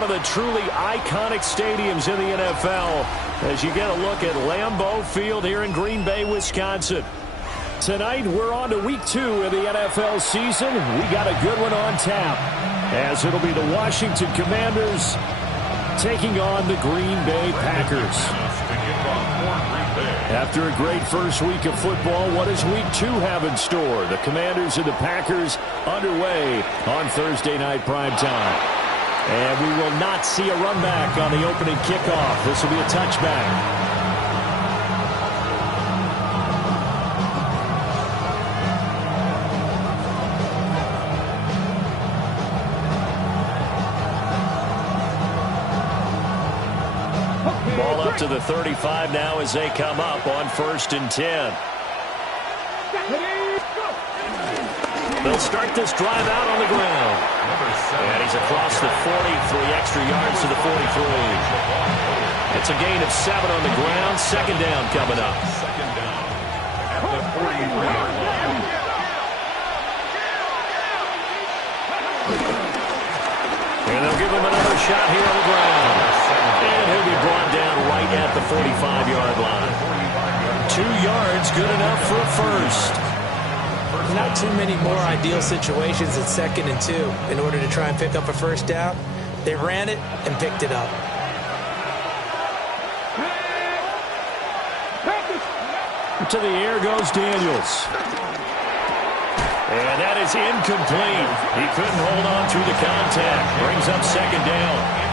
One of the truly iconic stadiums in the NFL as you get a look at Lambeau Field here in Green Bay, Wisconsin. Tonight, we're on to week 2 of the NFL season. We got a good one on tap as it'll be the Washington Commanders taking on the Green Bay Packers. After a great first week of football, what does week 2 have in store? The Commanders and the Packers underway on Thursday night primetime. And we will not see a run back on the opening kickoff. This will be a touchback. Ball up to the 35 now as they come up on 1st and 10. They'll start this drive out on the ground. And he's across the 40, 3 extra yards to the 43. It's a gain of 7 on the ground. 2nd down coming up. At the 43-yard line. And they'll give him another shot here on the ground. And he'll be brought down right at the 45-yard line. 2 yards, good enough for a first. Not too many more ideal situations at 2nd and 2 in order to try and pick up a first down. They ran it and picked it up. To the air goes Daniels. And that is incomplete. He couldn't hold on through the contact. Brings up 2nd down.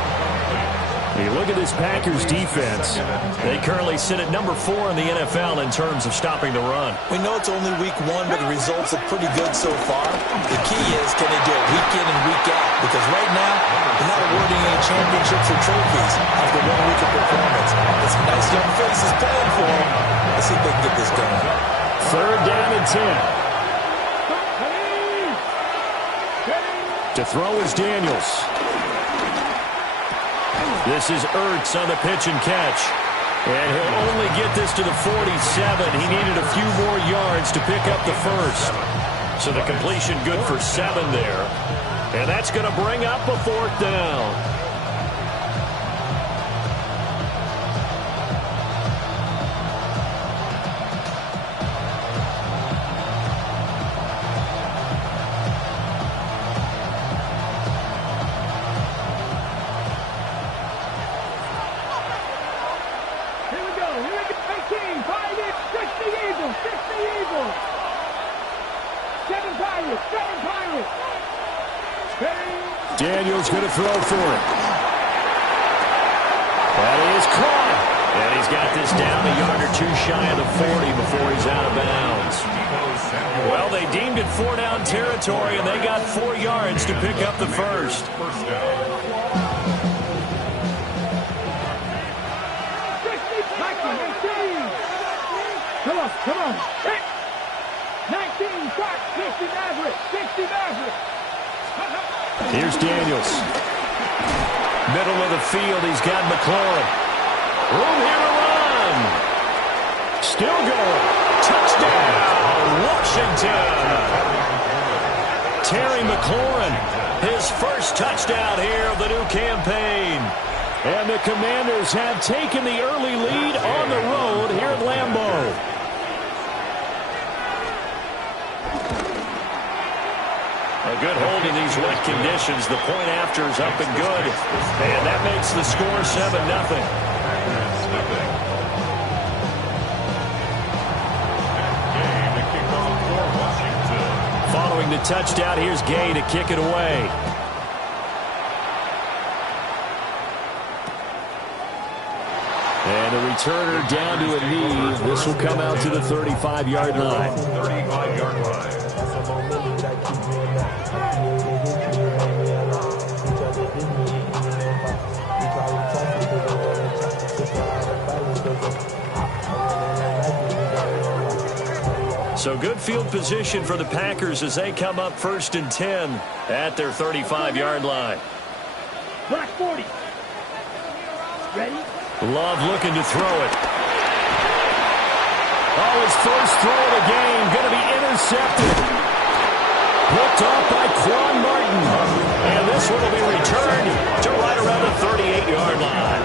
You look at this Packers defense. They currently sit at number 4 in the NFL in terms of stopping the run. We know it's only week 1, but the results look pretty good so far. The key is, can they do it week in and week out? Because right now, they're not awarding any championships or trophies after 1 week of performance. There's some nice young faces playing for them. Let's see if they can get this going. 3rd down and 10. To throw is Daniels. This is Ertz on the pitch and catch. And he'll only get this to the 47. He needed a few more yards to pick up the first. So the completion good for 7 there. And that's going to bring up a 4th down. Daniels going to throw for it. That is caught. And he's got this down a yard or 2 shy of the 40 before he's out of bounds. Well, they deemed it 4-down territory, and they got 4 yards to pick up the first. Come on. 19, 60 Maverick. 60 Maverick. Here's Daniels. Middle of the field, he's got McLaurin. Room here to run. Still going. Touchdown, Washington. Terry McLaurin, his first touchdown here of the new campaign. And the Commanders have taken the early lead on the road here at Lambeau. A good hold in these wet conditions. The point after is up and good. And that makes the score 7-0. Following the touchdown, here's Gay to kick it away. And the returner down to a knee. This will come out to the 35-yard line. 35-yard line. So good field position for the Packers as they come up 1st and 10 at their 35-yard line. Black 40. Ready? Love looking to throw it. Oh, his first throw of the game going to be intercepted. Picked off by Quan Martin. And this one will be returned to right around the 38-yard line.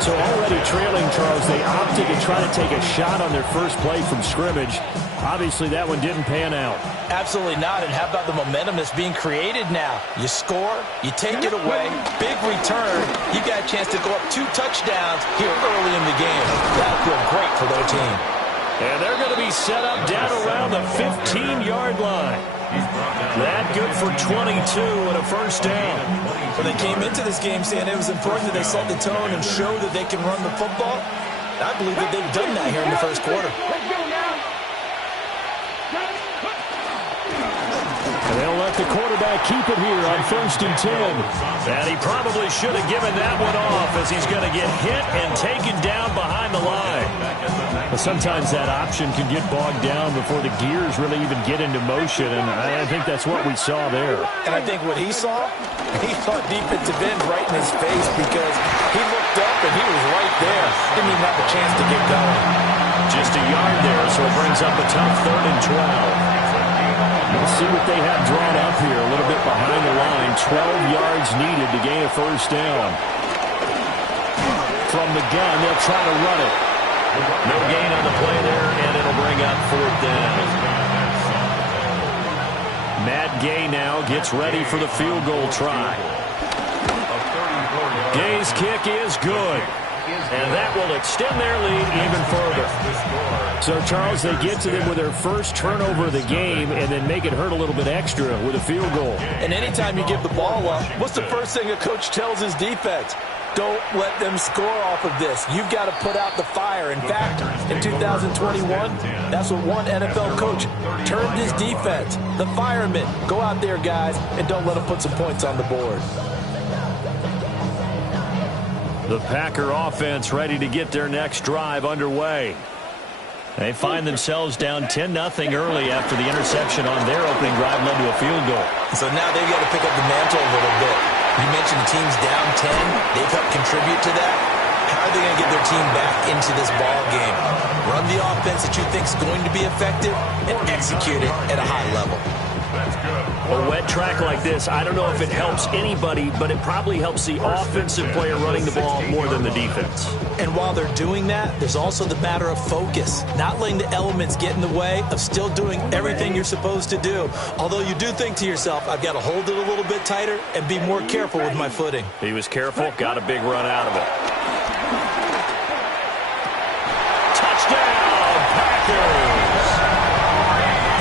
So already trailing, Charles, they opted to try to take a shot on their first play from scrimmage. Obviously, that one didn't pan out. Absolutely not. And how about the momentum that's being created now? You score, you take it away, big return. You got a chance to go up 2 touchdowns here early in the game. That'll feel great for their team. And they're going to be set up down around the 15-yard line. That good for 22 and a first down. When they came into this game saying it was important that they set the tone and show that they can run the football, I believe that they've done that here in the first quarter. And they'll let the quarterback keep it here on 1st and 10. And he probably should have given that one off as he's going to get hit and taken down behind the line. But sometimes that option can get bogged down before the gears really even get into motion, and I think that's what we saw there. And I think what he saw defensive end right in his face because he looked up and he was right there. Didn't even have a chance to get going. Just a yard there, so it brings up a tough 3rd and 12. We'll see what they have drawn up here a little bit behind the line. 12 yards needed to gain a first down. From the gun, they'll try to run it. No gain on the play there, and it'll bring up 4th down. Matt Gay now gets ready for the field goal try. Gay's kick is good. And that will extend their lead even further. So, Charles, they get to them with their first turnover of the game and then make it hurt a little bit extra with a field goal. And anytime you give the ball up, what's the first thing a coach tells his defense? Don't let them score off of this. You've got to put out the fire. In fact, in 2021, that's what one NFL coach termed his defense. The firemen. Go out there, guys, and don't let them put some points on the board. The Packer offense ready to get their next drive underway. They find themselves down 10-0 early after the interception on their opening drive led to a field goal. So now they've got to pick up the mantle a little bit. You mentioned the team's down 10. They've helped contribute to that. How are they going to get their team back into this ball game? Run the offense that you think is going to be effective and execute it at a high level. A wet track like this, I don't know if it helps anybody, but it probably helps the offensive player running the ball more than the defense. And while they're doing that, there's also the matter of focus. Not letting the elements get in the way of still doing everything you're supposed to do. Although you do think to yourself, I've got to hold it a little bit tighter and be more careful with my footing. He was careful, got a big run out of it. Touchdown, Packers!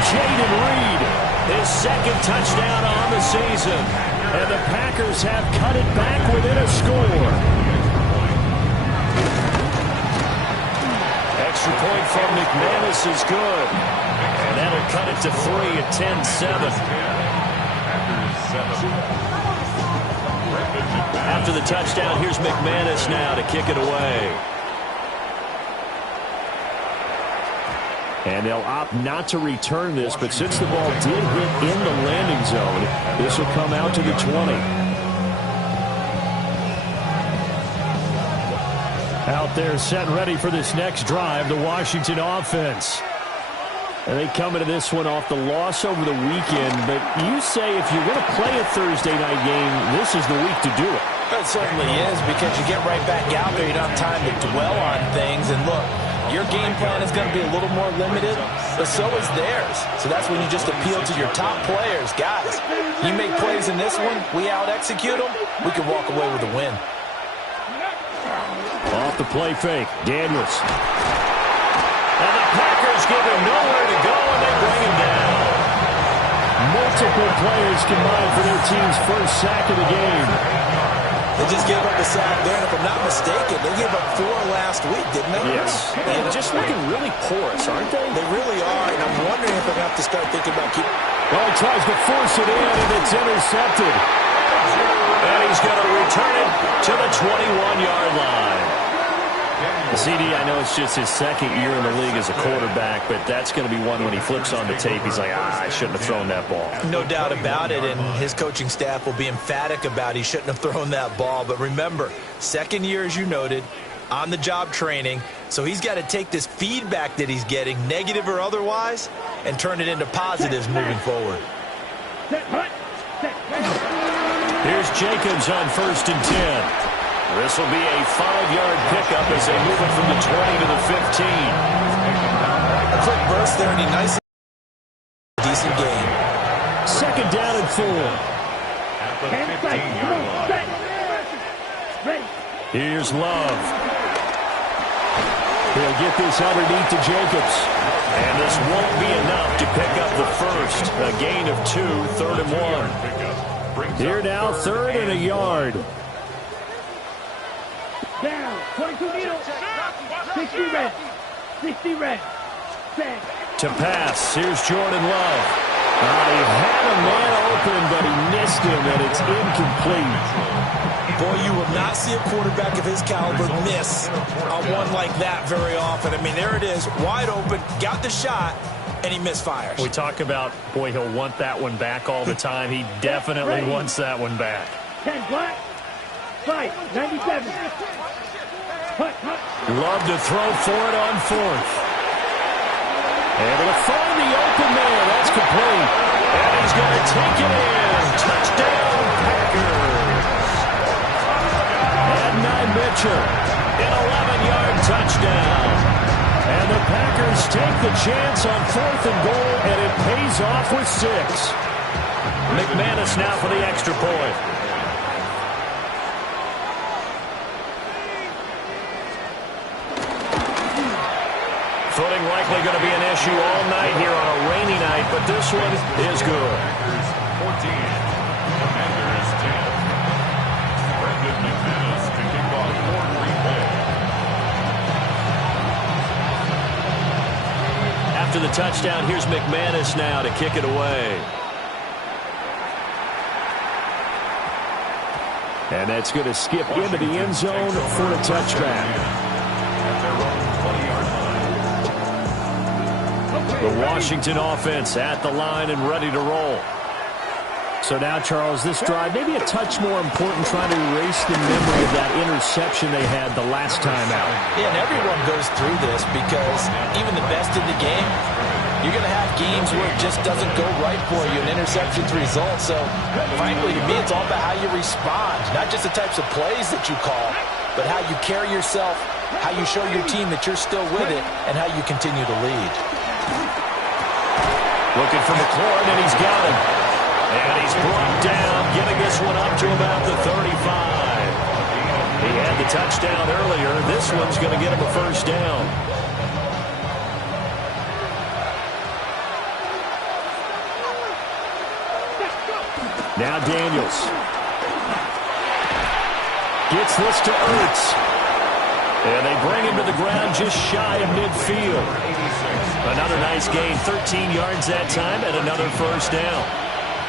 Jayden Reed. His second touchdown on the season. And the Packers have cut it back within a score. Extra point from McManus is good. And that'll cut it to 3 at 10-7. After the touchdown, here's McManus now to kick it away. And they'll opt not to return this, but since the ball did hit in the landing zone, this will come out to the 20. Out there set ready for this next drive, the Washington offense. And they come into this one off the loss over the weekend, but you say if you're going to play a Thursday night game, this is the week to do it. It certainly is, because you get right back out there. You don't have time to dwell on things. And look, your game plan is going to be a little more limited, but so is theirs. So that's when you just appeal to your top players. Guys, you make plays in this one, we out-execute them, we can walk away with a win. Off the play fake, Daniels. And the Packers give him nowhere to go, and they bring him down. Multiple players combined for their team's first sack of the game. They just gave up a sack there, and if I'm not mistaken, they gave up 4 last week, didn't they? Yes. And just looking really porous, aren't they? They really are, and I'm wondering if they're going to have to start thinking about keeping... Well, he tries to force it in, and it's intercepted. And he's going to return it to the 21-yard line. CD, I know it's just his second year in the league as a quarterback, but that's going to be one when he flips on the tape, he's like, I shouldn't have thrown that ball. No doubt about it, and his coaching staff will be emphatic about he shouldn't have thrown that ball. But remember, second year, as you noted, on-the-job training, so he's got to take this feedback that he's getting, negative or otherwise, and turn it into positives moving forward. Set, hut, set. Here's Jacobs on 1st and 10. This will be a 5-yard pickup as they move it from the 20 to the 15. A quick burst there, and he nicely decent game. 2nd down and 4. Hand sight. Come on, set. Ready. Here's Love. He'll get this underneath to Jacobs. And this won't be enough to pick up the first. A gain of 2, 3rd and 1. Here now, 3rd and a yard. Down. 22 needle. 60 red. 60 red. Set. To pass, here's Jordan Love. He had a man open, but he missed him, and it's incomplete. Boy, you will not see a quarterback of his caliber miss a one like that very often. I mean, there it is, wide open, got the shot, and he misfires. We talk about, boy, he'll want that one back all the time. He definitely wants that one back. 10 black. 5, 97. Hut, hut. Love to throw for it on 4th. Able to find the open man. That's complete. And he's going to take it in. Touchdown, Packers. And Mitchell, an 11-yard touchdown. And the Packers take the chance on 4th and goal, and it pays off with 6. McManus now for the extra point. Footing likely going to be an issue all night here on a rainy night, but this one is good. 14, Commanders 10. Brandon McManus to kick off for Green Bay. After the touchdown, here's McManus now to kick it away. And that's going to skip into the end zone for a touchback. At their own 20-yard line. The Washington offense at the line and ready to roll. So now, Charles, this drive, maybe a touch more important, trying to erase the memory of that interception they had the last time out. Yeah, and everyone goes through this because even the best in the game, you're going to have games where it just doesn't go right for you, and interceptions result. So, frankly, to me, it's all about how you respond, not just the types of plays that you call, but how you carry yourself, how you show your team that you're still with it, and how you continue to lead. Looking for McLaurin, and he's got him. And he's brought down, getting this one up to about the 35. He had the touchdown earlier. This one's going to get him a first down. Now Daniels. Gets this to Ertz. And they bring him to the ground just shy of midfield. Another nice gain, 13 yards that time, and another first down.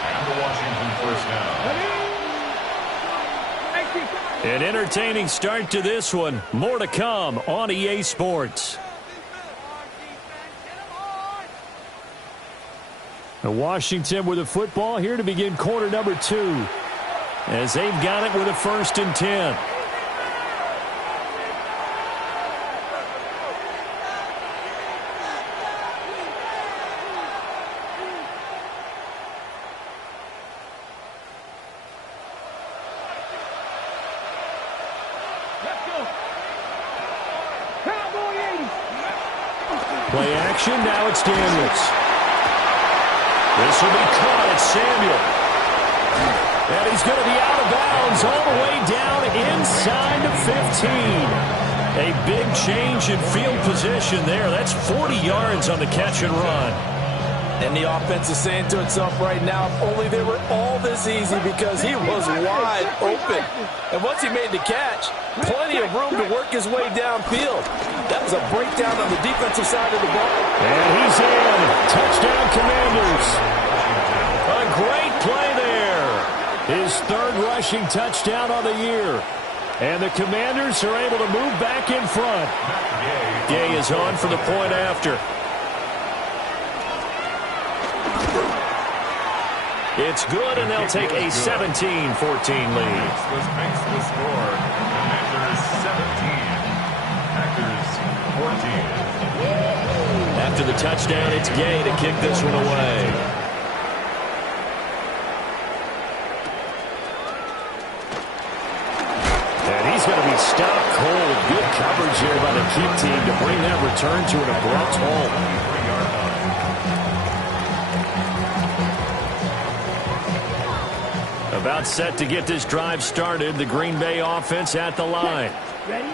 And the Washington first down. An entertaining start to this one. More to come on EA Sports. Washington with the football here to begin quarter number 2. As they've got it with a 1st and 10. Play action, now it's Daniels. This will be caught at Samuel. And he's going to be out of bounds all the way down inside the 15. A big change in field position there. That's 40 yards on the catch and run. And the offense is saying to itself right now, if only they were all this easy, because he was wide open. And once he made the catch, plenty of room to work his way downfield. That was a breakdown on the defensive side of the ball. And he's in. Touchdown, Commanders. A great play there. His 3rd rushing touchdown on the year. And the Commanders are able to move back in front. Gay is on for the point after. It's good, and they'll take a 17-14 lead. This makes the score. Commanders 17. Packers 14. After the touchdown, it's Gay to kick this one away. going to be stopped cold. Good coverage here by the keep team to bring that return to an abrupt halt. About set to get this drive started. The Green Bay offense at the line. Ready?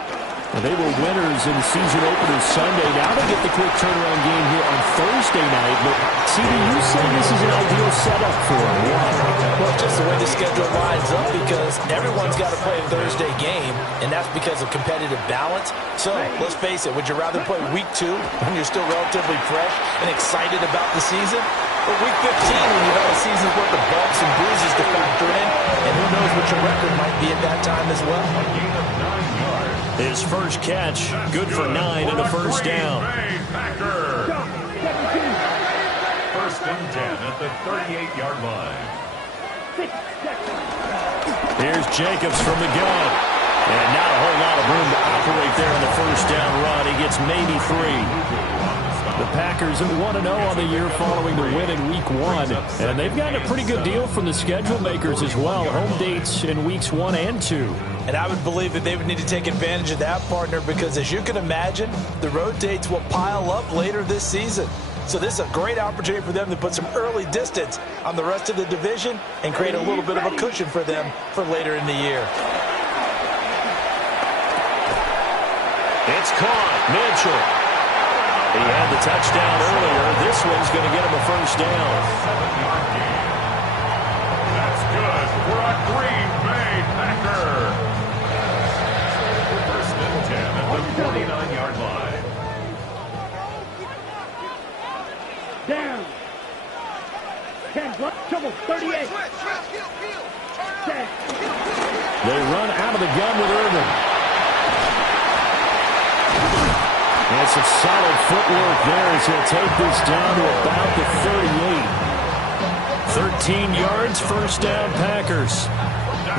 They were winners in the season opener Sunday. Now they get the quick turnaround game here on Thursday night. But, CD, you say this is an ideal setup for them. Why? Well, just the way the schedule lines up, because everyone's got to play a Thursday game, and that's because of competitive balance. So, let's face it, would you rather play week 2 when you're still relatively fresh and excited about the season? Or week 15 when you've had a season's worth of bumps and bruises to factor in, and who knows what your record might be at that time as well. His first catch, good for 9 and a first down. First and 10 at the 38-yard line. Here's Jacobs from the gun. And not a whole lot of room to operate there in the first down run. He gets maybe 3. The Packers 1-0 on the year following the win in Week 1. And they've gotten a pretty good deal from the schedule makers as well. Home dates in Weeks 1 and 2. And I would believe that they would need to take advantage of that, partner, because as you can imagine, the road dates will pile up later this season. So this is a great opportunity for them to put some early distance on the rest of the division and create a little bit of a cushion for them for later in the year. It's caught. Mitchell. He had the touchdown earlier. This one's going to get him a first down. 7-yard gain. That's good for a Green Bay Packer. First and 10 at the 49-yard line. Down. 10, block, trouble, 38. Set. They run out of the gun with Irvin. And some solid footwork there as he'll take this down to about the 38. 13 yards, first down, Packers.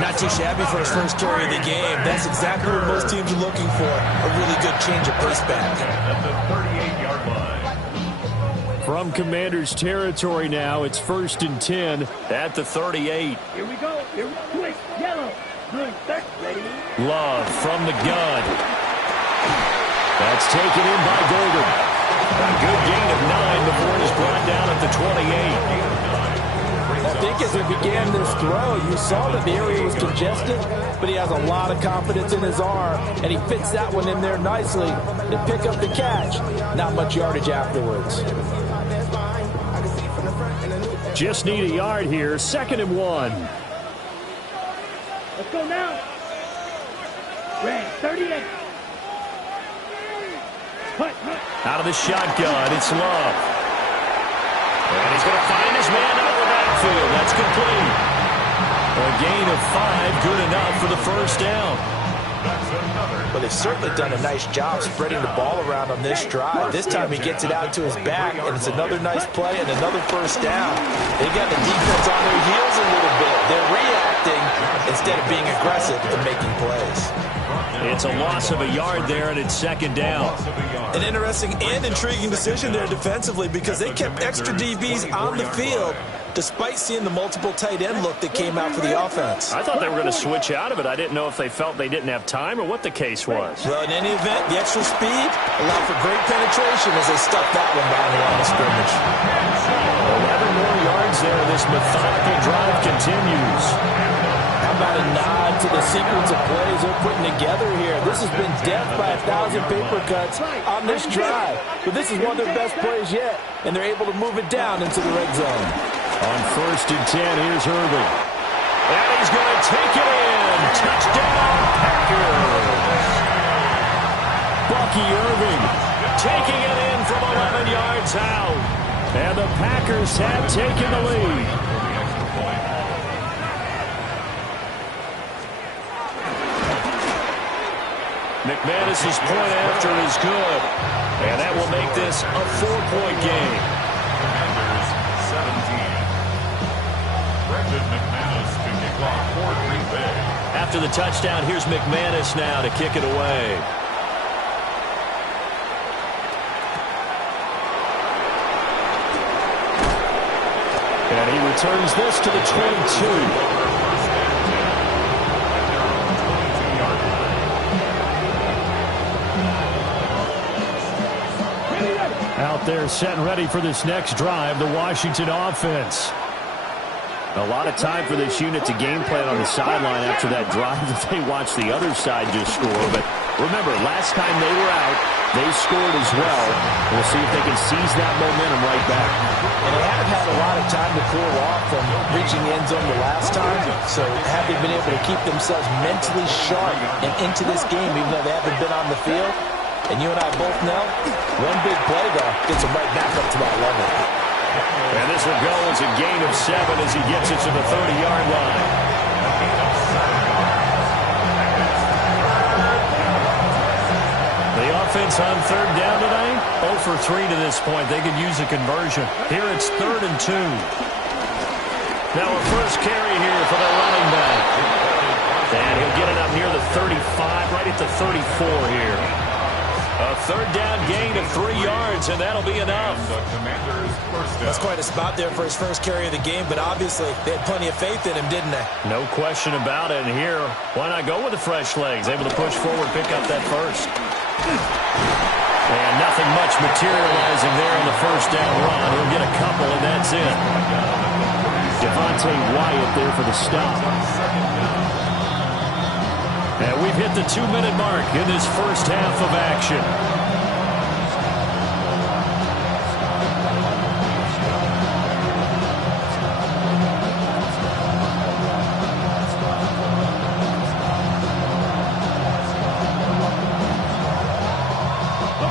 Not too shabby for his first carry of the game. That's exactly what most teams are looking for. A really good change of pace back. At the 38-yard line. From Commanders territory now, it's first and 10 at the 38. Here we go. Here we go. Quick, yellow. Blue, third, ready. Love from the gun. That's taken in by Golden. A good gain of 9 before it is brought down at the 28. I think as he began this throw, you saw that the area was congested, but he has a lot of confidence in his arm, and he fits that one in there nicely to pick up the catch. Not much yardage afterwards. Just need a yard here. 2nd and 1. Let's go now. Red, 38. Out of the shotgun, it's Love. And he's going to find his man out of the backfield. That's complete. A gain of 5, good enough for the first down. But they've certainly done a nice job spreading the ball around on this drive. This time he gets it out to his back, and it's another nice play and another first down. They got the defense on their heels a little bit. They're reacting instead of being aggressive and making plays. It's a loss of a yard there, and it's 2nd down. An interesting and intriguing decision there defensively, because they kept extra DBs on the field despite seeing the multiple tight end look that came out for the offense. I thought they were going to switch out of it. I didn't know if they felt they didn't have time or what the case was. Well, in any event, the extra speed allowed for great penetration as they stuffed that one down the line of scrimmage. 11 more yards there. This methodical drive continues. How about a nod to the sequence of plays they're putting together here? This has been death by 1,000 paper cuts on this drive. But this is one of their best plays yet, and they're able to move it down into the red zone. On 1st and 10, here's Irvin. And he's going to take it in. Touchdown, Packers. Bucky Irving taking it in from 11 yards out. And the Packers have taken the lead. McManus's point after is good. And that will make this a 4-point game. Commanders 17. Brendan McManus to kick off for Green Bay. After the touchdown, here's McManus now to kick it away. And he returns this to the 22. They're set and ready for this next drive, the Washington offense. A lot of time for this unit to game plan on the sideline after that drive that they watched the other side just score. But remember, last time they were out, they scored as well. We'll see if they can seize that momentum right back. And they haven't had a lot of time to cool off from reaching the end zone the last time. So have they been able to keep themselves mentally sharp and into this game even though they haven't been on the field? And you and I both know, one big play, though, gets them right back up to that level. And this will go as a gain of 7 as he gets it to the 30-yard line. The offense on third down today, 0 for 3 to this point. They could use a conversion. Here it's 3rd and 2. Now a first carry here for the running back. And he'll get it up near the 35, right at the 34 here. A third down gain of 3 yards, and that'll be enough. That's quite a spot there for his first carry of the game, but obviously they had plenty of faith in him, didn't they? No question about it. And here, why not go with the fresh legs? Able to push forward, pick up that first. And nothing much materializing there on the first down run. He'll get a couple, and that's it. Devontae Wyatt there for the stop. And we've hit the 2-minute mark in this first half of action.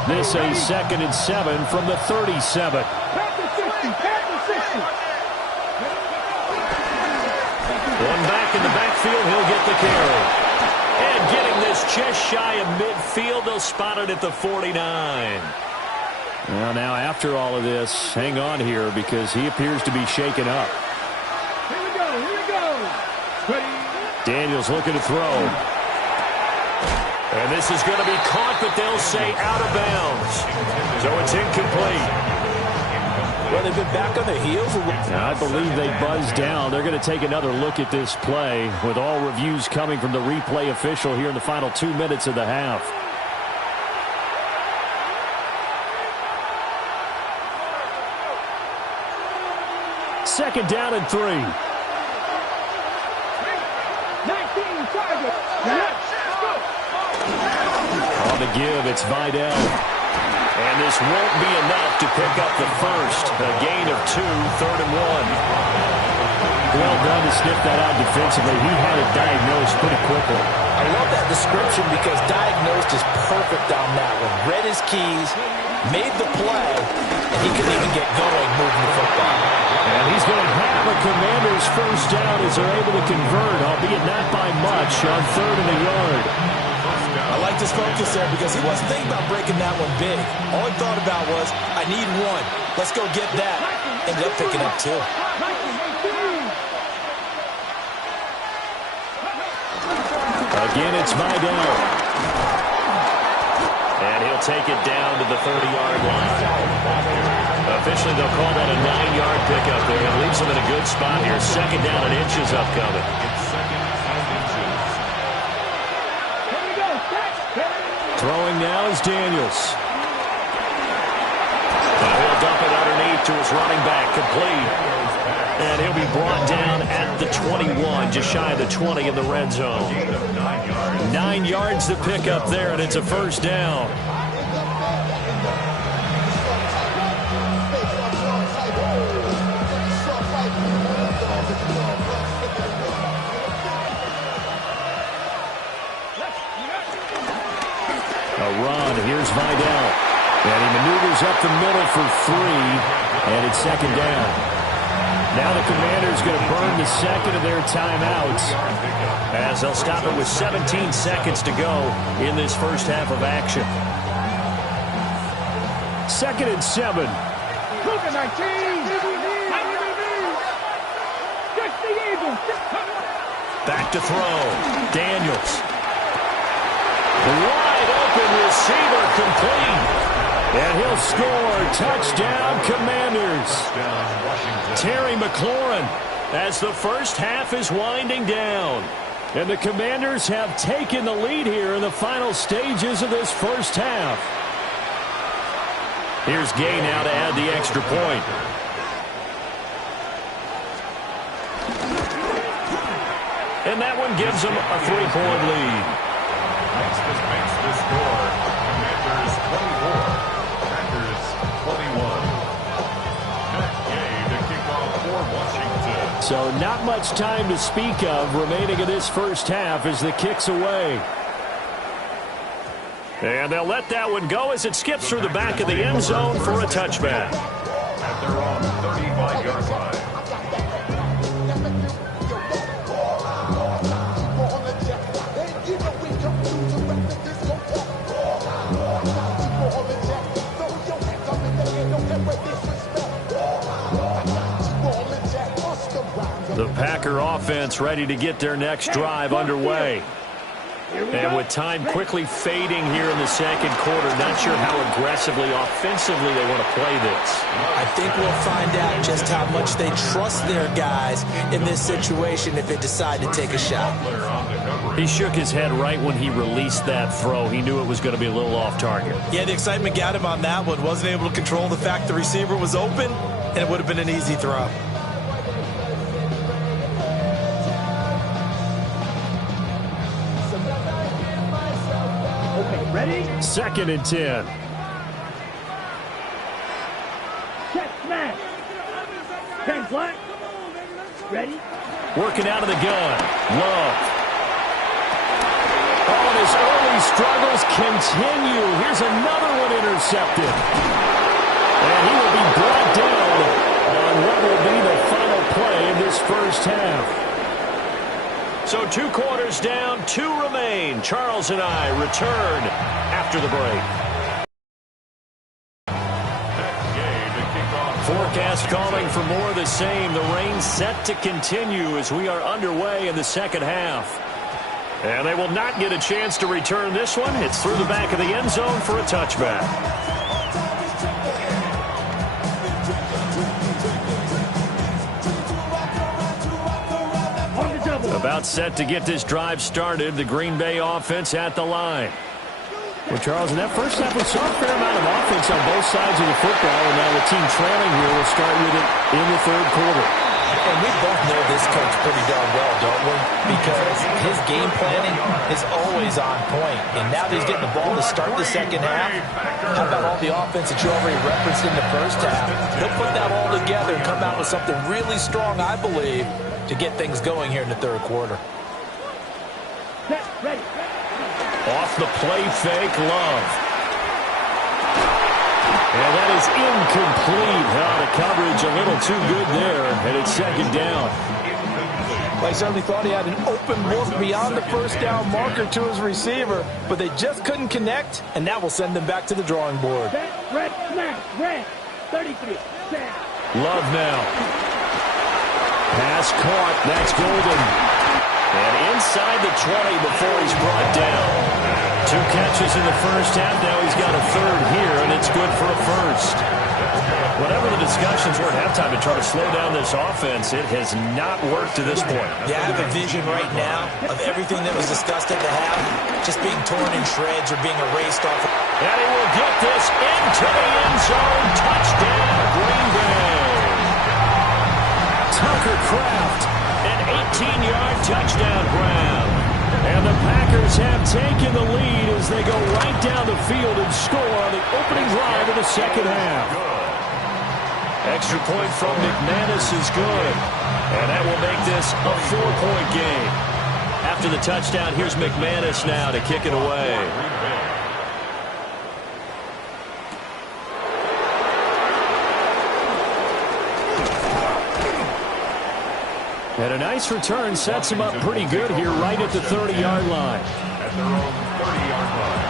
This a 2nd and 7 from the 37. One back in the backfield, he'll get the carry. And getting this just shy of midfield, they'll spot it at the 49. Well, now after all of this, hang on here because he appears to be shaken up. Here we go. Daniels looking to throw. And this is going to be caught, but they'll say out of bounds. So it's incomplete. Well, they've been back on their heels. I believe they buzzed down. They're going to take another look at this play with all reviews coming from the replay official here in the final 2 minutes of the half. Second down and 3. 19 targets. On the give, it's Vidal. And this won't be enough to pick up the first. A gain of 2, 3rd and 1. Well done to sniff that out defensively. He had it diagnosed pretty quickly. I love that description because diagnosed is perfect on that one. Read his keys, made the play, and he couldn't even get going moving the football. And he's going to have a Commanders first down as they're able to convert, albeit not by much, on 3rd and a yard. I like his focus there because he wasn't thinking about breaking that one big. All he thought about was, I need one. Let's go get that. Ended up picking up 2. Again, it's Vidal. And he'll take it down to the 30-yard line. Officially, they'll call that a 9-yard pickup there. It leaves them in a good spot here. Second down and inches upcoming. Throwing now is Daniels. And he'll dump it underneath to his running back, complete. And he'll be brought down at the 21, just shy of the 20 in the red zone. 9 yards to pick up there, and it's a first down. A run, here's Vidal. And he maneuvers up the middle for 3, and it's second down. Now the Commanders going to burn the second of their timeouts as they'll stop it with 17 seconds to go in this first half of action. 2nd and 7. Back to throw. Daniels. Wide open receiver, complete. And he'll score. Touchdown, Commanders. Terry McLaurin as the first half is winding down. And the Commanders have taken the lead here in the final stages of this first half. Here's Gay now to add the extra point. And that one gives them a 3-point lead. Makes the score. Commanders 24. Packers 21. Matt Gay to kick off for Washington. So not much time to speak of remaining in this first half as the kick's away. And they'll let that one go as it skips through the back of the end zone for a touchback. At their own 35-yard line. The Packer offense ready to get their next drive underway. And with time quickly fading here in the second quarter, not sure how aggressively, offensively they want to play this. I think we'll find out just how much they trust their guys in this situation if they decide to take a shot. He shook his head right when he released that throw. He knew it was going to be a little off target. Yeah, the excitement got him on that one. Wasn't able to control the fact the receiver was open, and it would have been an easy throw. Ready? 2nd and 10. Check, smash. 10 flat. Ready? Working out of the gun. Love. Oh, and his early struggles continue. Here's another one intercepted. And he will be brought down on what will be the final play of this first half. So 2 quarters down, 2 remain. Charles and I return after the break. Forecast calling for more of the same. The rain set to continue as we are underway in the second half. And they will not get a chance to return this one. It's through the back of the end zone for a touchback. About set to get this drive started. The Green Bay offense at the line. Well, Charles, in that first half, we saw a fair amount of offense on both sides of the football, and now the team trailing here will start with it in the third quarter. And we both know this coach pretty darn well, don't we? Because his game planning is always on point. And now that he's getting the ball to start the second half, how about all the offense that you already referenced in the first half? He'll put that all together and come out with something really strong, I believe, to get things going here in the third quarter. Set, ready. Off the play fake, Love. And that is incomplete. The coverage a little too good there, and it's second down. Well, I certainly thought he had an open look beyond the first down marker to his receiver, but they just couldn't connect, and that will send them back to the drawing board. Set, red, smash, red. 33, set. Love now. Pass caught. That's Golden. And inside the 20 before he's brought down. 2 catches in the first half. Now he's got a third here, and it's good for a first. Whatever the discussions were at halftime to try to slow down this offense, it has not worked to this point. Yeah, I have a vision right now of everything that was discussed at the half just being torn in shreds or being erased off. And he will get this into the end zone. Touchdown, Green Bay. Tucker Kraft, an 18-yard touchdown grab. And the Packers have taken the lead as they go right down the field and score on the opening drive of the second half. Extra point from McManus is good. And that will make this a 4-point game. After the touchdown, here's McManus now to kick it away. And a nice return sets him up pretty good here right at the 30-yard line. At their own 30-yard line.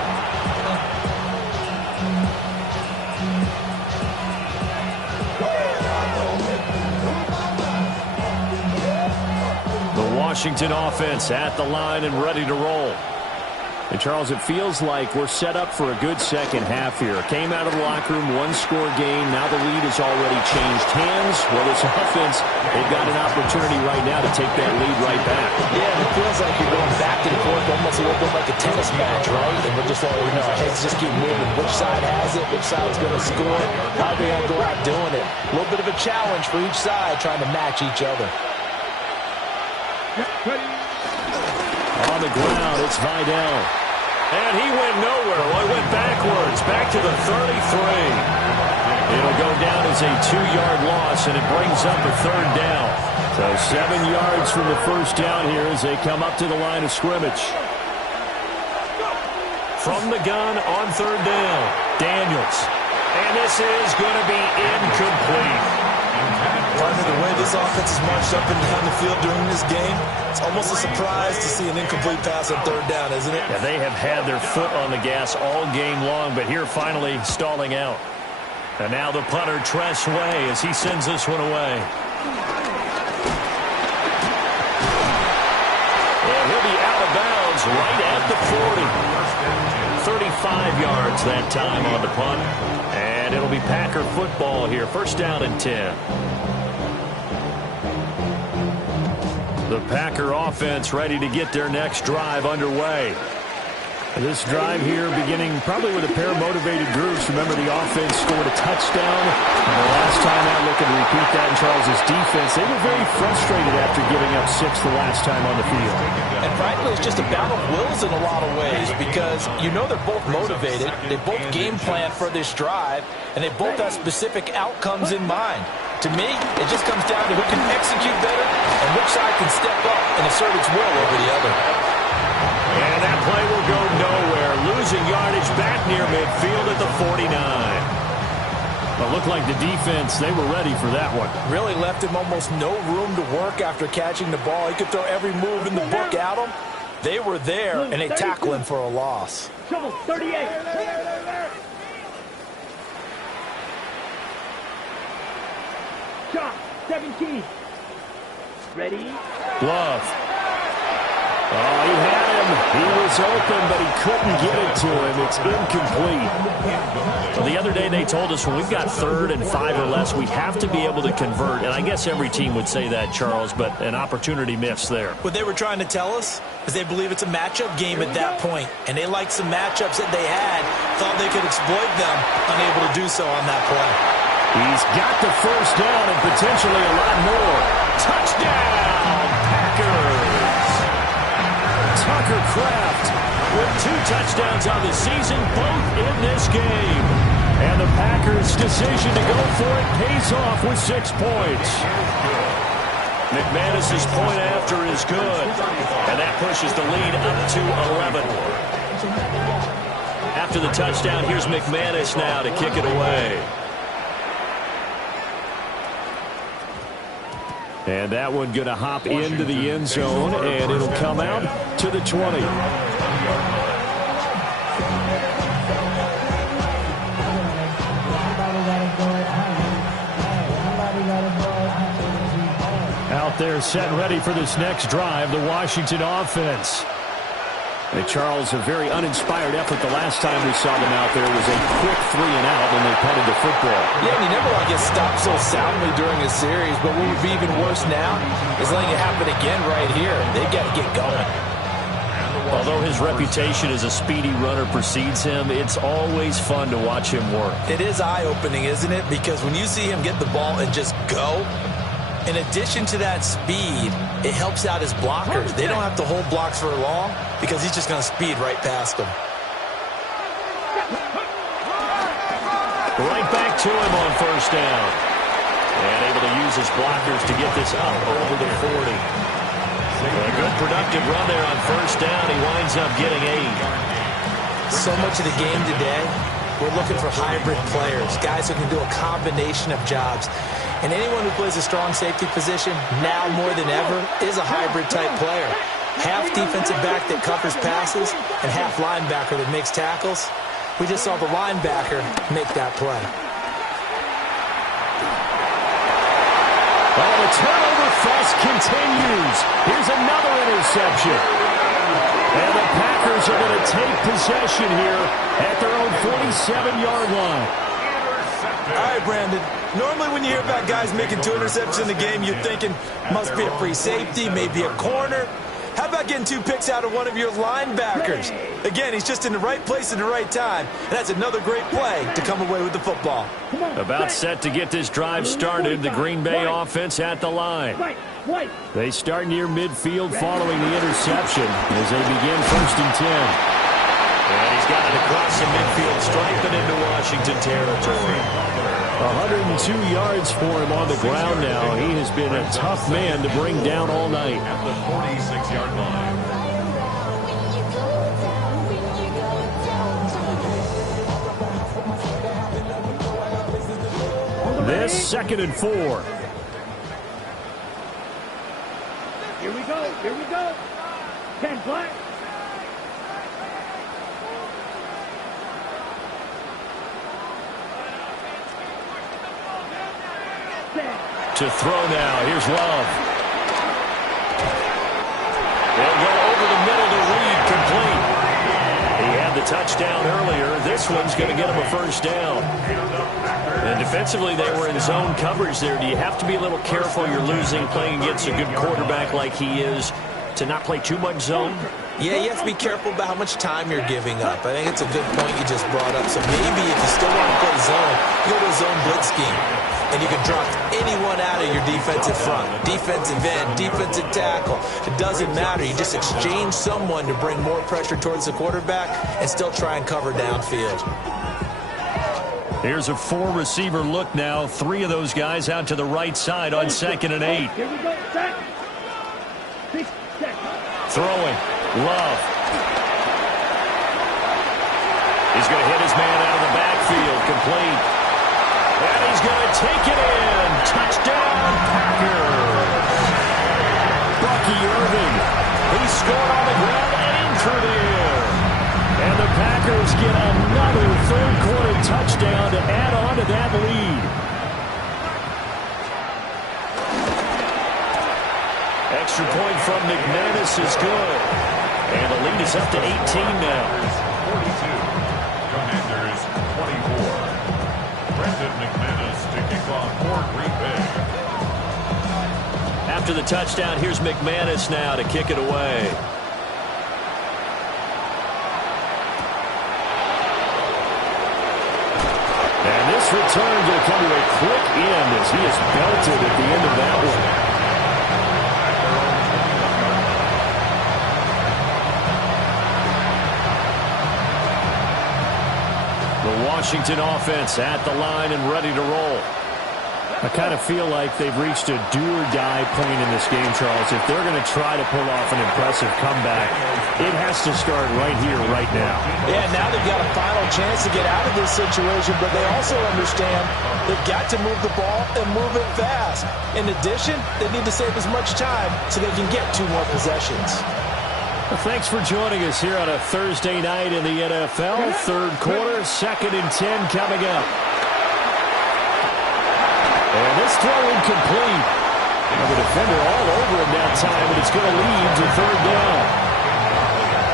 The Washington offense at the line and ready to roll. And, Charles, it feels like we're set up for a good second half here. Came out of the locker room, 1-score game. Now the lead has already changed hands. Well, this offense, they've got an opportunity right now to take that lead right back. Yeah, it feels like you're going back and forth, almost a little bit like a tennis match, right? And we're just So, our heads just keep moving. Which side has it? Which side's going to score? How are they going to go out doing it? A little bit of a challenge for each side trying to match each other. On the ground, it's Vidal. And he went nowhere. Well, he went backwards, back to the 33. It'll go down as a 2-yard loss, and it brings up a third down. So 7 yards from the first down here as they come up to the line of scrimmage. From the gun on third down, Daniels. And this is going to be incomplete. Partner, the way this offense has marched up and down the field during this game, it's almost a surprise to see an incomplete pass on third down, isn't it? Yeah, they have had their foot on the gas all game long, but here finally stalling out. And now the punter, Tress Way, as he sends this one away. And he'll be out of bounds right at the 40. 35 yards that time on the punt. And it'll be Packer football here. First down and 10. The Packer offense ready to get their next drive underway. This drive here beginning probably with a pair of motivated groups. Remember, the offense scored a touchdown. And the last time out, looking to repeat that in Charles' defense, they were very frustrated after giving up 6 the last time on the field. And frankly, it's just a battle of wills in a lot of ways because you know they're both motivated. They both game plan for this drive, and they both have specific outcomes in mind. To me, it just comes down to who can execute better and which side can step up and assert its will over the other. And that play will go nowhere. Losing yardage back near midfield at the 49. It looked like the defense, they were ready for that one. Really left him almost no room to work after catching the ball. He could throw every move in the book at him. They were there, and they tackle him for a loss. Trouble, 38. Shot, 17. Ready? Love. Oh, he had him. He was open, but he couldn't get it to him. It's incomplete. Well, the other day they told us when we've got 3rd and 5 or less, we have to be able to convert. And I guess every team would say that, Charles, but an opportunity missed there. What they were trying to tell us is they believe it's a matchup game at that point. And they liked some matchups that they had, thought they could exploit them, unable to do so on that play. He's got the first down and potentially a lot more. Touchdown, Packers! Tucker Kraft with 2 touchdowns on the season, both in this game. And the Packers' decision to go for it pays off with 6 points. McManus's point after is good. And that pushes the lead up to 11. After the touchdown, here's McManus now to kick it away. And that one going to hop into the end zone, and it'll come out to the 20. Out there set and ready for this next drive, the Washington offense. Hey, Charles, a very uninspired effort the last time we saw them out there was a quick 3 and out when they punted the football. Yeah, and you never want to get stopped so soundly during a series, but what would be even worse now is letting it happen again right here. They've got to get going. Although his reputation as a speedy runner precedes him, it's always fun to watch him work. It is eye-opening, isn't it? Because when you see him get the ball and just go, in addition to that speed, it helps out his blockers. They don't have to hold blocks for long because he's just going to speed right past them. Right back to him on first down. And able to use his blockers to get this up over the 40. A good productive run there on first down. He winds up getting 8. So much of the game today, we're looking for hybrid players, guys who can do a combination of jobs. And anyone who plays a strong safety position, now more than ever, is a hybrid-type player. Half defensive back that covers passes and half linebacker that makes tackles. We just saw the linebacker make that play. Well, the turnover fest continues. Here's another interception. And the Packers are going to take possession here at their own 47-yard line. All right, Brandon. Normally when you hear about guys making 2 interceptions in the game, you're thinking must be a free safety, maybe a corner. How about getting 2 picks out of one of your linebackers? Again, he's just in the right place at the right time. And that's another great play to come away with the football. About set to get this drive started. The Green Bay offense at the line. They start near midfield following the interception as they begin 1st and 10. And he's got it across the midfield, striping into Washington territory. 102 yards for him on the ground now. He has been a tough man to bring down all night. At the 46-yard line. This 2nd and 4. Here we go. Here we go. 10 black. To throw now. Here's Love. They'll go over the middle to Reed, complete. He had the touchdown earlier. This one's going to get him a 1st down. And defensively, they were in zone coverage there. Do you have to be a little careful? You're losing playing against a good quarterback like he is to not play too much zone? Yeah, you have to be careful about how much time you're giving up. I think it's a good point you just brought up. So maybe if you still want to play zone, you go to a zone blitz scheme. And you can drop anyone out of your defensive front. Defensive end, defensive tackle. It doesn't matter. You just exchange someone to bring more pressure towards the quarterback and still try and cover downfield. Here's a 4-receiver look now. 3 of those guys out to the right side on 2nd and 8. Here we go. 6 seconds. Throwing. Love. He's going to hit his man out of the backfield. Complete. And he's going to take it in. Touchdown, Packers. Bucky Irving. He scored on the ground and through the air. And the Packers get another 3rd-quarter touchdown to add on to that lead. Extra point from McManus is good. And the lead is up to 18 now. 42. Commanders 24. Brandon McManus to kick off for Green Bay. After the touchdown, here's McManus now to kick it away. And this return going to come to a quick end as he is belted at the end of that one. The Washington offense at the line and ready to roll. I kind of feel like they've reached a do-or-die point in this game, Charles. If they're going to try to pull off an impressive comeback, it has to start right here, right now. Yeah, now they've got a final chance to get out of this situation, but they also understand they've got to move the ball and move it fast. In addition, they need to save as much time so they can get 2 more possessions. Well, thanks for joining us here on a Thursday night in the NFL. 3rd quarter, 2nd and 10 coming up. And this throw incomplete. The defender all over him that time, and it's going to lead to 3rd down.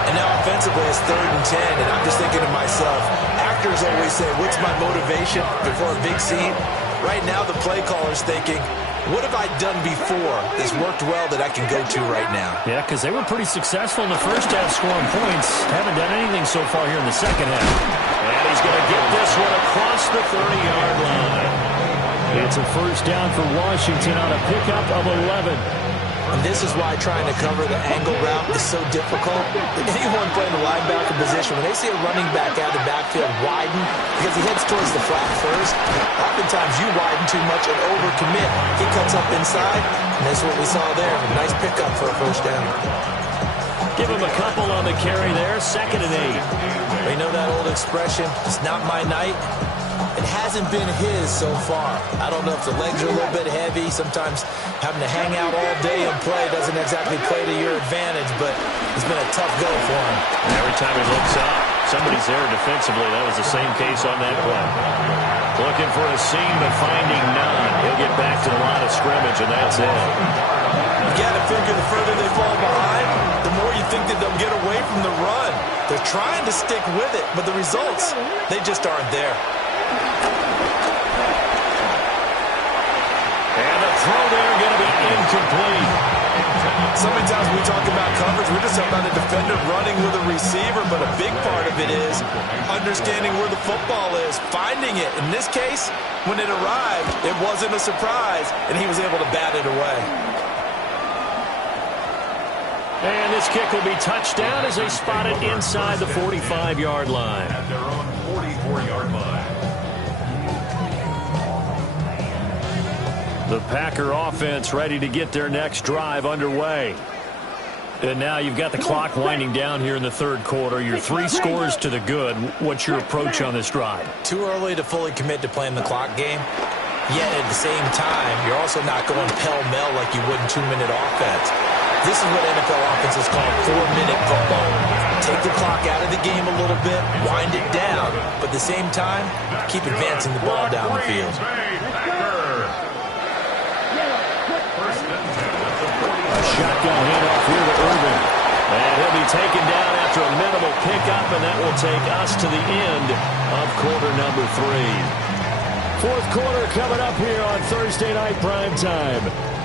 And now offensively, it's 3rd and 10, and I'm just thinking to myself, actors always say, what's my motivation before a big scene? Right now, the play caller's thinking, what have I done before that's worked well that I can go to right now? Yeah, because they were pretty successful in the first half scoring points. Haven't done anything so far here in the second half. And he's going to get this one across the 30-yard line. It's a 1st down for Washington on a pickup of 11. And this is why trying to cover the angle route is so difficult. Anyone playing the linebacker position, when they see a running back out of the backfield widen, because he heads towards the flat first, oftentimes you widen too much and overcommit. He cuts up inside, and that's what we saw there. A nice pickup for a 1st down. Give him a couple on the carry there, 2nd and 8. We know that old expression, it's not my night. It hasn't been his so far. I don't know if the legs are a little bit heavy. Sometimes having to hang out all day and play doesn't exactly play to your advantage, but it's been a tough go for him. And every time he looks up, somebody's there defensively. That was the same case on that play. Looking for a seam, but finding none. He'll get back to the line of scrimmage, and that's it. You got to figure the further they fall behind, the more you think that they'll get away from the run. They're trying to stick with it, but the results, they just aren't there. And the throw there going to be incomplete. So many times when we talk about coverage, we're just talking about a defender running with a receiver, but a big part of it is understanding where the football is, finding it. In this case, when it arrived, it wasn't a surprise, and he was able to bat it away. And this kick will be touched down as they spot it inside the 45-yard line. At their own 44-yard line. The Packer offense ready to get their next drive underway. And now you've got the clock winding down here in the third quarter. You're 3 scores to the good. What's your approach on this drive? Too early to fully commit to playing the clock game. Yet at the same time, you're also not going pell-mell like you would in 2-minute offense. This is what NFL offenses call 4-minute football. Take the clock out of the game a little bit, wind it down, but at the same time, keep advancing the ball down the field. A shotgun handoff here to Irvin. And he'll be taken down after a minimal pickup, and that will take us to the end of quarter number 3. Fourth quarter coming up here on Thursday Night Primetime.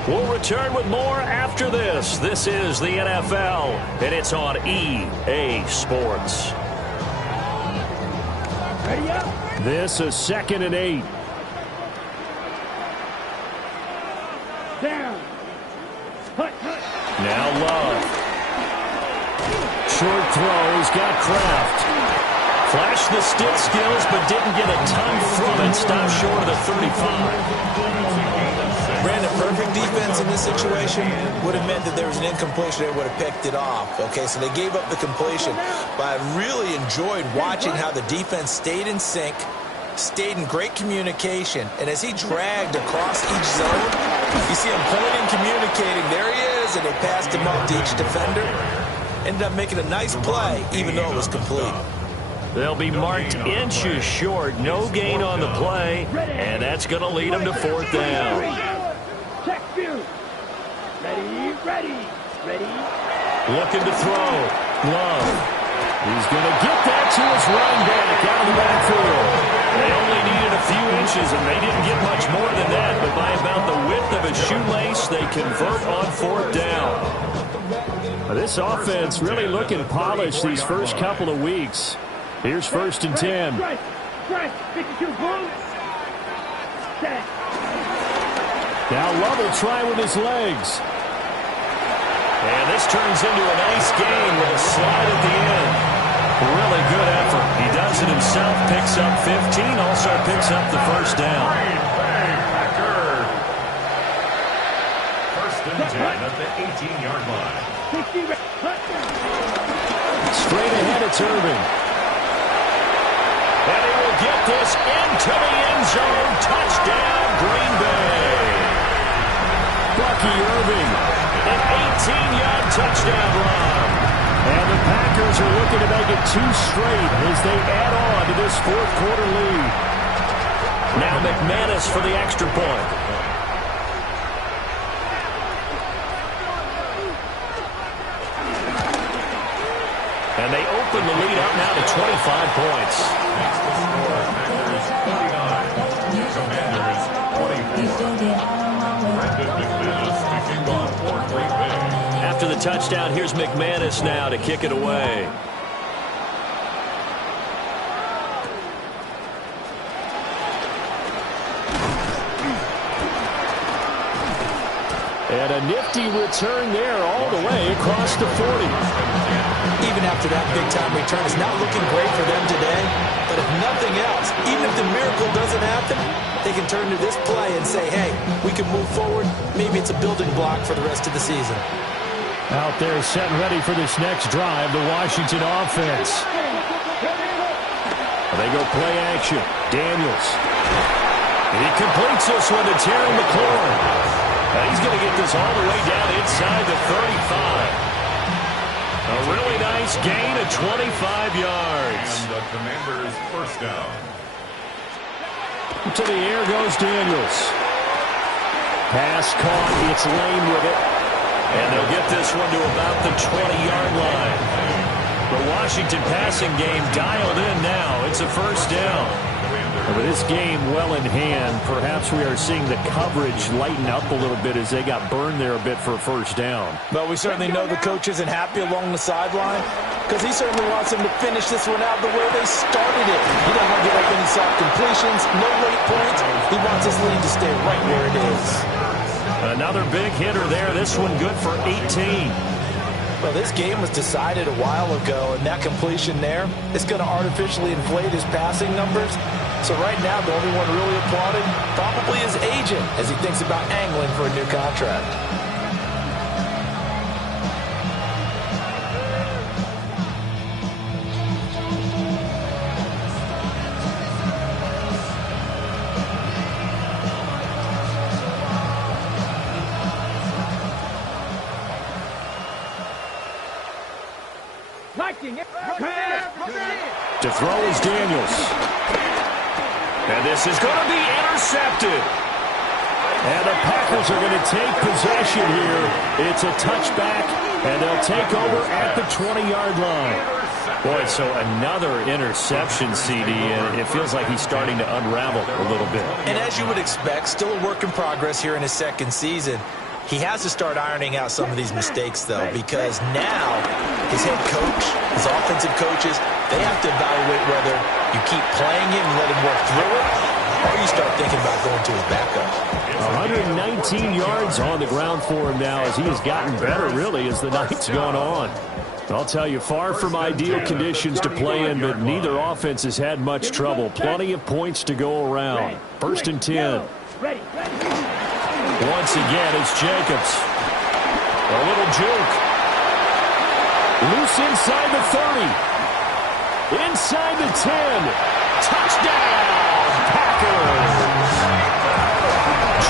We'll return with more after this. This is the NFL, and it's on EA Sports. Ready up. This is 2nd and 8. Down. Hut, hut. Now Love. Short throw. He's got Kraft. Flashed the stick skills, but didn't get a ton from it. Stopped short of the 35. Brandon, perfect defense in this situation would have meant that there was an incompletion. They would have picked it off. Okay, so they gave up the completion. But I really enjoyed watching how the defense stayed in sync, stayed in great communication, and as he dragged across each zone, you see him pointing, communicating. There he is, and they passed him up to each defender. Ended up making a nice play, even though it was complete. They'll be marked inches short. No gain on the play, and that's going to lead them to 4th down. Check view. Ready, ready, ready. Looking to throw. Love. He's going to get that to his running back out of the backfield. They only needed a few inches, and they didn't get much more than that. But by about the width of a shoelace, they convert on 4th down. This offense really looking polished these first couple of weeks. Here's 1st and 10. Strike, strike, 52 bull. Set. Now Love will try with his legs. And this turns into a nice gain with a slide at the end. Really good effort. He does it himself, picks up 15, also picks up the 1st down. Packer. 1st and 10 at the 18-yard line. Straight ahead, it's Irvin. And he will get this into the end zone. Touchdown, Green Bay. Bucky Irving, an 18-yard touchdown run. And the Packers are looking to make it 2 straight as they add on to this 4th quarter lead. Now McManus for the extra point. And they open the lead up now to 25 points. Packers 29. Commanders 24. Brandon McManus to kick off for Green Bay. After the touchdown, here's McManus now to kick it away. And a nifty return there all the way across the 40. Even after that big-time return, it's not looking great for them today. But if nothing else, even if the miracle doesn't happen, they can turn to this play and say, hey, we can move forward. Maybe it's a building block for the rest of the season. Out there set and ready for this next drive, the Washington offense. They go play action. Daniels. He completes this one to Terry McLaurin. Now he's going to get this all the way down inside the 35. A really nice gain of 25 yards. And the Commanders' 1st down. To the air goes Daniels. Pass caught. It's Lane with it. And they'll get this one to about the 20-yard line. The Washington passing game dialed in now. It's a 1st down. Commanders And with this game well in hand, perhaps we are seeing the coverage lighten up a little bit as they got burned there a bit for a first down. Well, we certainly know the coach isn't happy along the sideline because he certainly wants them to finish this one out the way they started it. He doesn't want to give up any soft completions, no late points. He wants his lead to stay right where it is. Another big hitter there. This one good for 18. Well, this game was decided a while ago, and that completion there is going to artificially inflate his passing numbers. So right now, the only one really applauding probably his agent as he thinks about angling for a new contract. To throw is Daniels. And this is going to be intercepted. And the Packers are going to take possession here. It's a touchback, and they'll take over at the 20-yard line. Boy, so another interception, CD, and it feels like he's starting to unravel a little bit. And as you would expect, still a work in progress here in his second season. He has to start ironing out some of these mistakes, though, because now his head coach, his offensive coaches, they have to evaluate whether you keep playing him and let him work through it, or you start thinking about going to his backup. 119 yards on the ground for him now as he has gotten better, really, as the night's gone on. I'll tell you, far from ideal conditions to play in, but neither offense has had much trouble. Plenty of points to go around. First and 10. Once again, it's Jacobs. A little juke. Loose inside the 30. Inside the 10. Touchdown, Packers.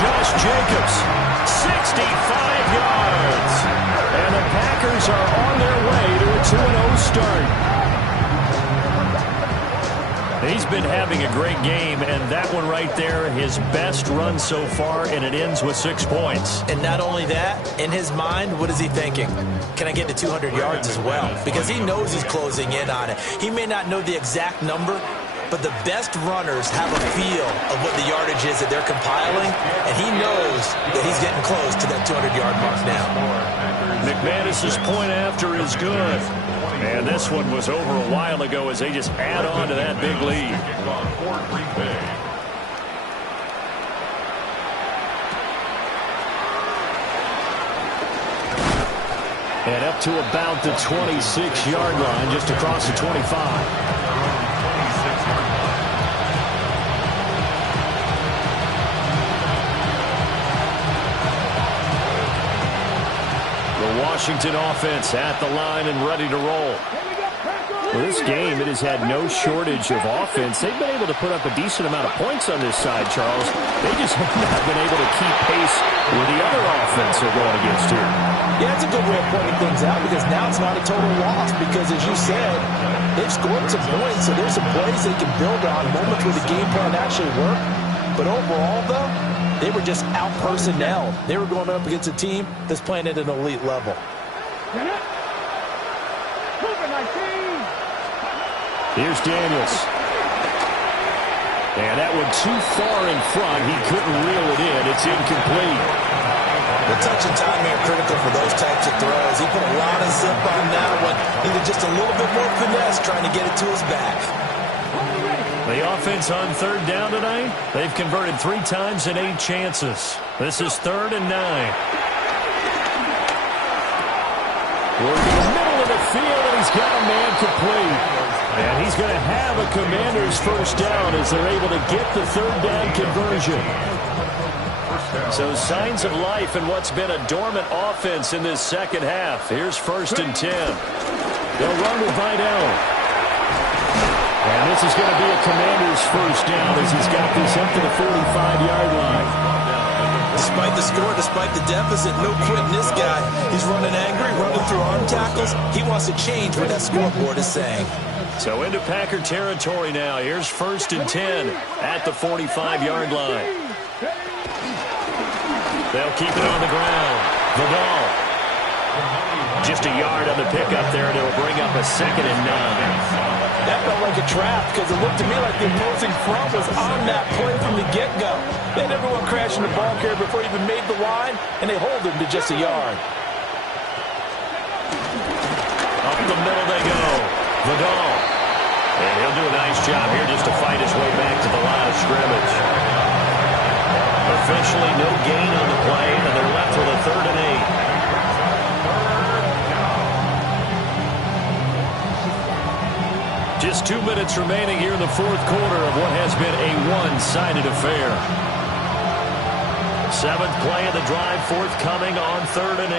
Josh Jacobs, 65 yards. And the Packers are on their way to a 2-0 start. He's been having a great game, and that one right there, his best run so far, and it ends with 6 points. And not only that, in his mind, what is he thinking? Can I get to 200 yards as well? Because he knows he's closing in on it. He may not know the exact number, but the best runners have a feel of what the yardage is that they're compiling, and he knows that he's getting close to that 200-yard mark now. McManus's point after is good. And this one was over a while ago as they just add on to that big lead. And up to about the 26-yard line, just across the 25. Washington offense at the line and ready to roll. Well, this game, it has had no shortage of offense. They've been able to put up a decent amount of points on this side, Charles. They just have not been able to keep pace with the other offense they're going against here. Yeah, it's a good way of pointing things out because now it's not a total loss because, as you said, they've scored some points, so there's some plays they can build on, moments where the game plan actually worked. But overall, though, they were just out-personnel. They were going up against a team that's playing at an elite level. Here's Daniels. And that one too far in front. He couldn't reel it in. It's incomplete. The touch and timing are critical for those types of throws. He put a lot of zip on that one. Needed just a little bit more finesse trying to get it to his back. The offense on third down tonight, they've converted 3 times in 8 chances. This is 3rd and 9. Working the middle of the field, and he's got a man complete. And he's going to have a Commanders first down as they're able to get the 3rd down conversion. So signs of life in what's been a dormant offense in this second half. Here's 1st and 10. They'll run with Vidal. And this is going to be a Commanders first down as he's got this up to the 45-yard line. Despite the score, despite the deficit, no quitting this guy. He's running angry, running through arm tackles. He wants to change what that scoreboard is saying. So into Packer territory now. Here's 1st and 10 at the 45-yard line. They'll keep it on the ground. Vidal. Just a yard on the pickup there, and it'll bring up a 2nd and 9. That felt like a trap because it looked to me like the opposing front was on that play from the get-go. They had everyone crashing the ball carrier before he even made the line, and they hold him to just a yard. Up the middle they go. Vidal. And he'll do a nice job here just to fight his way back to the line of scrimmage. Officially no gain on the play, and they're left with a 3rd and 8. Just 2 minutes remaining here in the 4th quarter of what has been a one-sided affair. 7th play of the drive, forthcoming on 3rd and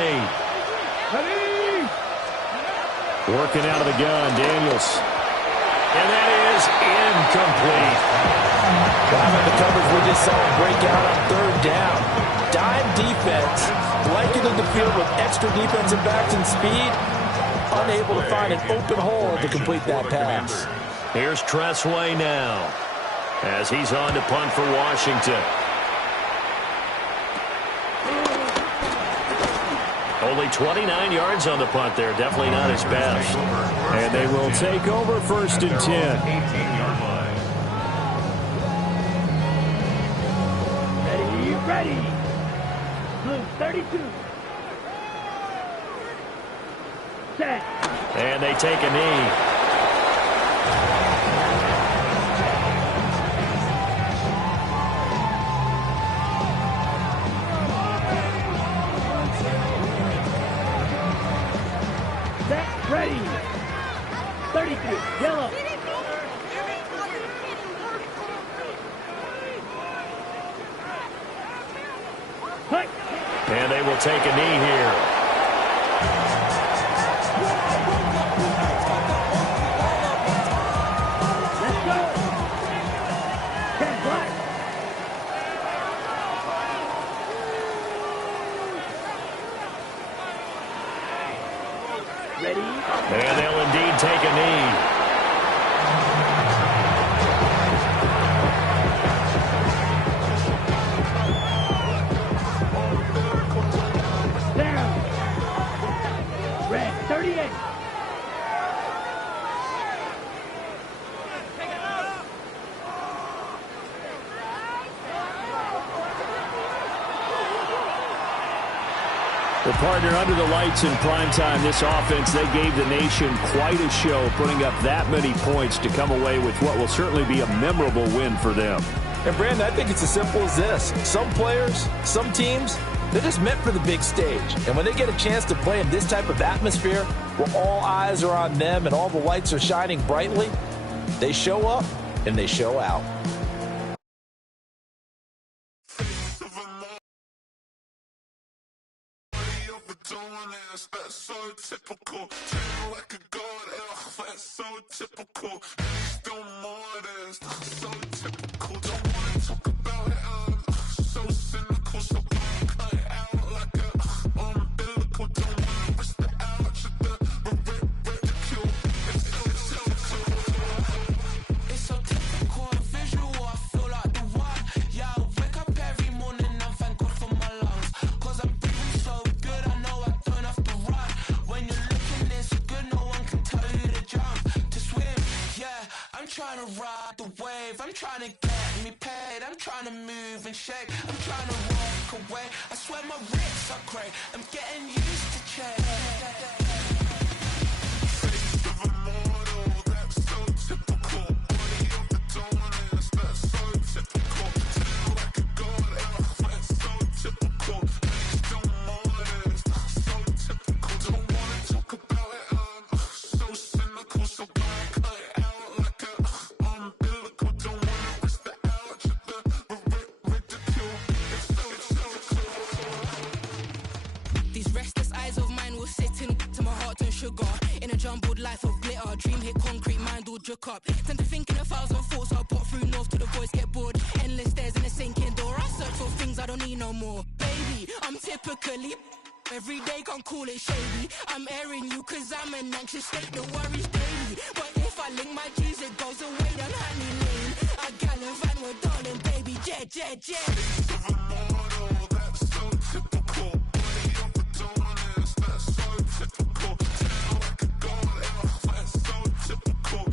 8. Working out of the gun, Daniels. And that is incomplete. Well, how about the coverage we just saw break out on 3rd down? Dime defense, blanketed the field with extra defensive backs and speed. Unable to find an open hole to complete that pass. Here's Tressway now as he's on to punt for Washington. Only 29 yards on the punt there. Definitely not his best. And they will take over 1st and 10. 18-yard line. Ready. Blue 32. Set. And they take a knee. Set. Ready. 33. Yellow. Hut. And they will take a knee here. Ready? And they'll indeed take a knee. Down. Red 38. Well, partner, under the lights in primetime, this offense, they gave the nation quite a show, putting up that many points to come away with what will certainly be a memorable win for them. And, Brandon, I think it's as simple as this. Some players, some teams, they're just meant for the big stage. And when they get a chance to play in this type of atmosphere where all eyes are on them and all the lights are shining brightly, they show up and they show out. That's so typical. Treat like a god, that's so typical. Still more this, so typical. Don't wanna talk about it, so cynical. So cut it out like a umbilical. Don't wanna risk the ouch of the ridicule. It's so typical, visual. I feel like the one. Yeah, I wake up every morning and thank God for my lungs. Cause I'm breathing so good, I know I don't have to run. When you're looking this good, no one can tell you to jump, to swim. Yeah, I'm trying to ride the wave. I'm trying to get me paid. I'm trying to move and shake. I'm trying to walk away. I swear my wrists are great. I'm getting used to change. Face of a mortal, that's so typical. Body of the dominance, that's so typical. Feel like a god, that's so typical. Still modest, so typical. Don't wanna talk about it, so cynical. So cut it out like a umbilical. Don't wanna risk the ouch of the ridicule. It's so These restless eyes of mine will sit in to my heart and sugar. In a jumbled life of glitter, dream hit concrete, mind all jerk up. Tend to think in 1,000 thoughts, I'll pop through north to the voice, get bored. Endless stairs in a sinking door, I search for things I don't need no more. Baby, I'm typically every day, can't call it shady. I'm airing you cause I'm an anxious state that worries daily. But if I link my G's, it goes away down honey lane. I gallivant with darling, baby, jet, jet, jet. of a mortal, that's so typical. Body of the dominance, that's so typical. Feel like a god, that's so typical.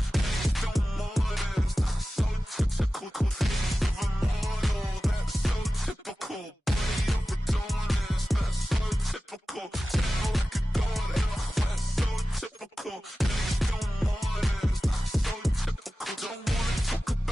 don't wanna talk about